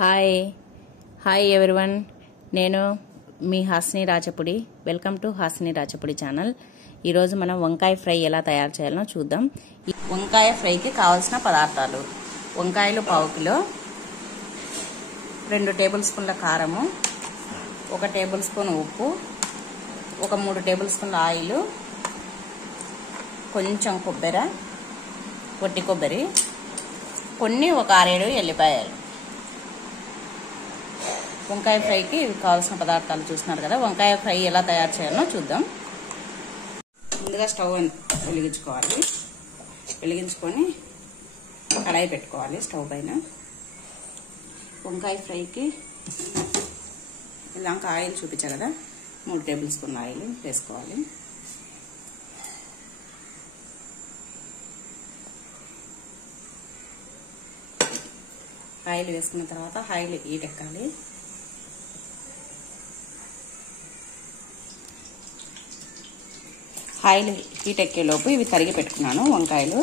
Hi hi everyone, నేను మీ Hasini Rachapudi. Welcome to Hasini Rachapudi channel. ఈరోజు మనం వంకాయ ఫ్రై ఎలా తయారు చేయాలో చూద్దాం. ఈ వంకాయ ఫ్రైకి కావాల్సిన పదార్థాలు: వంకాయలు 1/2 కిలో, 2 టేబుల్ స్పూన్ల కారము, 1 టేబుల్ స్పూన్ ఉప్పు, 3 టేబుల్ స్పూన్ల ఆయిల్, కొంచెం కొబ్బరి, పొట్టి కొబ్బరి, కొన్ని 6-7 ఎల్లిపాయలు. వంకాయ ఫ్రైకి కావాల్సిన పదార్థాలు చూస్తున్నారు కదా. వంకాయ ఫ్రై ఎలా తయారు చేయాలో చూద్దాం. ముందుగా స్టవ్ వెలిగించుకోవాలి. వెలిగించుకొని కడాయి పెట్టుకోవాలి స్టవ్ పైన. వంకాయ ఫ్రైకి ఇలాంక ఆయిల్ చూపించా కదా, 3 టేబుల్ స్పూన్ల ఆయిల్ వేసుకోవాలి. ఆయిల్ వేసుకున్న తర్వాత ఆయిల్ హీట్ ఎక్కాలి. ఆయిల్ హీట్ ఎక్కేలోపు ఇవి తరిగి పెట్టుకున్నాను. వంకాయలు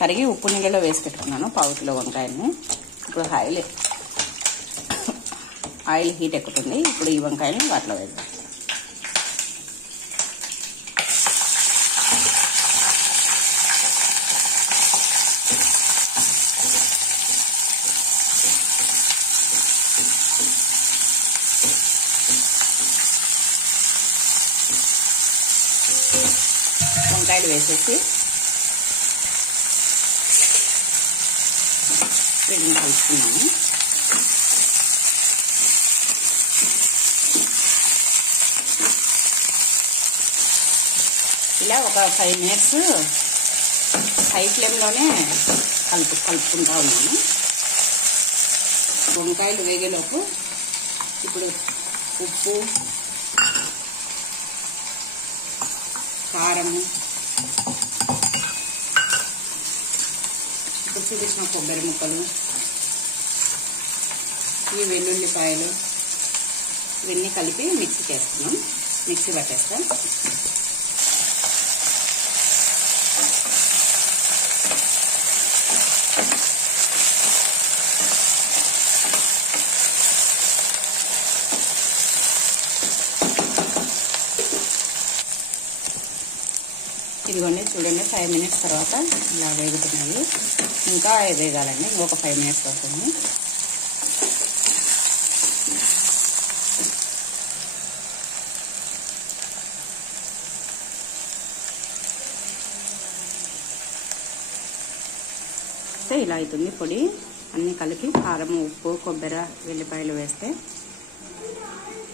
తరిగి ఉప్పు నీళ్ళలో వేసి పెట్టుకున్నాను 1/2 కిలో వంకాయలని. ఇప్పుడు ఆయిల్ హీట్ ఎక్కుతుంది. ఇప్పుడు ఈ వంకాయని వాటిలో వేద్దాం. వంకాయలు వేసేసి వీటిని కలుపుకున్నాము. ఇలా ఒక 5 మినిట్స్ హై ఫ్లేమ్లోనే కలుపుకుంటా ఉన్నాము. వంకాయలు వేగేలోపు ఇప్పుడు ఉప్పు, కారము, ఇప్పుడు చూపించిన కొబ్బరి ముక్కలు, ఈ వెల్లుల్లిపాయలు ఇవన్నీ కలిపి మిక్సీకి వేస్తున్నాం. మిక్సీ పట్టేస్తాం. ఇదిగోండి చూడండి, 5 మినిట్స్ తర్వాత ఇలా వేగుతున్నాయి. ఇంకా వేగాలండి, ఇంకొక 5 మినిట్స్ అవుతుంది. ఇలా అవుతుంది పొడి. అన్నీ కలిపి కారం, ఉప్పు, కొబ్బరి, వెల్లిపాయలు వేస్తే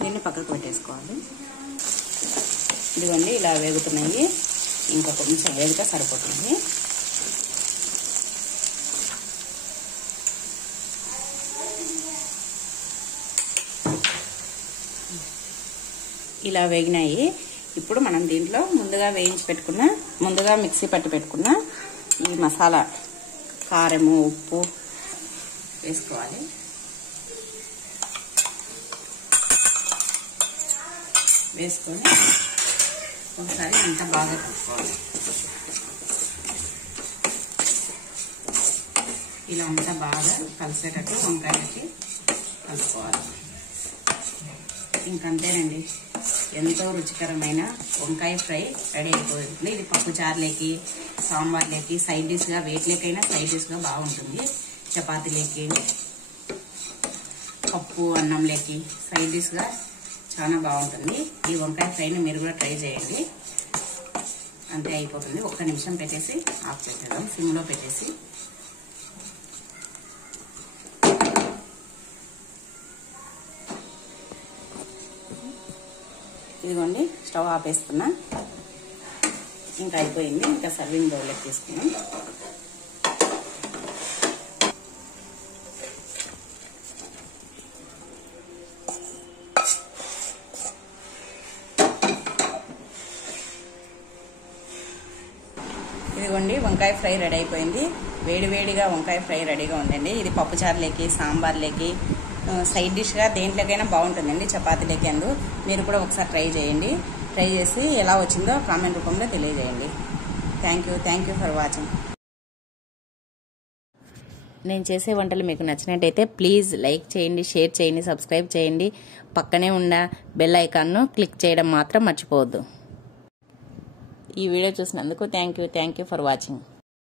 దీన్ని పక్కకు పెట్టేసుకోవాలి. ఇదిగోండి ఇలా వేగుతున్నాయి. ఇంకా కొంచెం వేగితే సరిపోతుంది. ఇలా వేగినాయి. ఇప్పుడు మనం దీంట్లో ముందుగా మిక్సీ పట్టి పెట్టుకున్న ఈ మసాలా కారము, ఉప్పు వేసుకోవాలి. వేసుకొని ఒకసారి అంతా బాగా కలుపుకోవాలి. ఇలా అంతా బాగా కలిసేటట్టు వంకాయలకి కలుపుకోవాలి. ఇంకంతేనండి, ఎంతో రుచికరమైన వంకాయ ఫ్రై రెడీ అయిపోతుంది. ఇది పప్పు చారులేకి, సాంబార్లేకి, సైడ్ డిష్గా, వేట్లేకైనా సైడ్ డిష్గా బాగుంటుంది. చపాతీలేకి, పప్పు అన్నంలేకి సైడ్ డిష్గా చాలా బాగుంటుంది. ఈ వంకాయ ఫ్రైని మీరు కూడా ట్రై చేయండి. అంతే, అయిపోతుంది. 1 నిమిషం పెట్టేసి ఆఫ్ చేసేద్దాం. సిమ్లో పెట్టేసి ఇదిగోండి స్టవ్ ఆపేస్తున్నా. ఇంకా అయిపోయింది. ఇంకా సర్వింగ్ బౌల్లోకి తీసుకున్నాం. ఇదిగోండి వంకాయ ఫ్రై రెడీ అయిపోయింది. వేడివేడిగా వంకాయ ఫ్రై రెడీగా ఉందండి. ఇది పప్పుచారులేకి, సాంబార్లేకి, సైడ్ డిష్గా దేంట్లోకైనా బాగుంటుందండి. చపాతీలేకి మీరు కూడా ఒకసారి ట్రై చేయండి. ట్రై చేసి ఎలా వచ్చిందో కామెంట్ రూపంలో తెలియజేయండి. Thank you for watching. నేను చేసే వంటలు మీకు నచ్చినట్టయితే ప్లీజ్ లైక్ చేయండి, షేర్ చేయండి, సబ్స్క్రైబ్ చేయండి. పక్కనే ఉన్న బెల్ ఐకాన్ను క్లిక్ చేయడం మాత్రం మర్చిపోవద్దు. ఈ వీడియో చూసినందుకు థ్యాంక్ యూ ఫర్ వాచింగ్.